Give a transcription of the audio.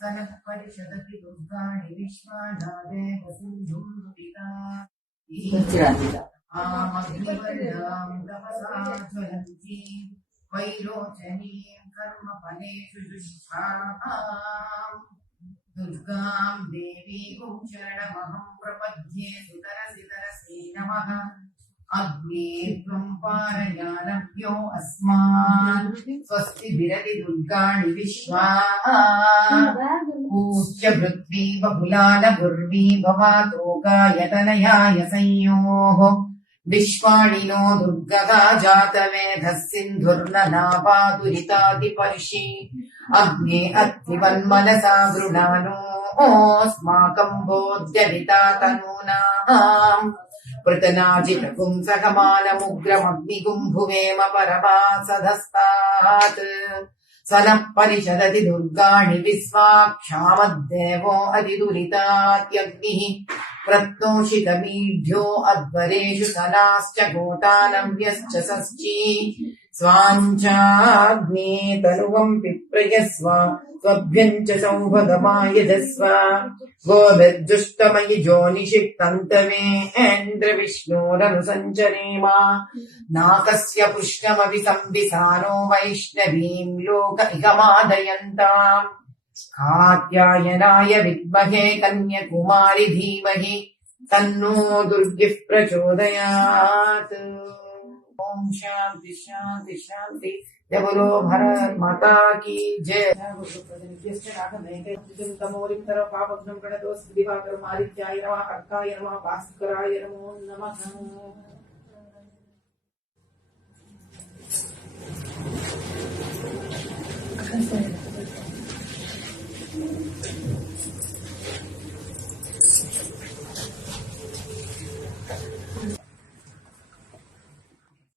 सनः परिषदति दुर्गाणि विश्वानादेव सिन्धुं दुरिता आमग्निवर्णां तपसा ज्वलन्तीं वैरोचनीं कर्मफलेषु जुष्टाम् दुर्गां देवीं शरणमहं प्रपद्ये सुतरसितरसे नमः अग्ने त्वं पारयानभ्यो अस्मान् स्वस्ति विरति दुर्गाणि विश्वा पूज्य पृथ्वी बहुलान गुर्वी भवातो गायतनयाय संयोः विश्वाणि नो दुर्गः जातवेधः सिन्धुर्ननापादुरितादिपर्षि अग्ने अत्तिवन्मनसा गृणानोऽस्माकं बोध्यरिता तनूनाम् पृतनाजितपुंसकमानमुग्रमग्निगुम्भुवेम परभासधस्तात् सनः परिषदति दुर्गाणि विश्वाक्षामद्देवो अधिदुरितात्यग्निः प्रत्नोषितमीढ्यो अध्वरेषु सनाश्च गोतानव्यश्च षष्ठी स्वाञ्चाग्ने तनुवं पिप्रयस्व स्वभ्यं च सौभगमायजस्व गोभिर्जुष्टमयि जोनिषिक्तन्तवेन्द्रविष्णोरनुसञ्चरेम नाकस्य पुष्णमपि संविसानो वैष्णवीं लोक इकमादयन्ताम् कात्यायनाय विद्महे कन्याकुमारि धीमहि तन्नो दुर्गिः प्रचोदयात्। ओम शांति शांति शांति। जय बोलो भारत माता की जय। पापघ्नं प्रणतोऽस्मि दिवाकर मारीच्याय नमः अर्काय नमः भास्कराय नमो नमः।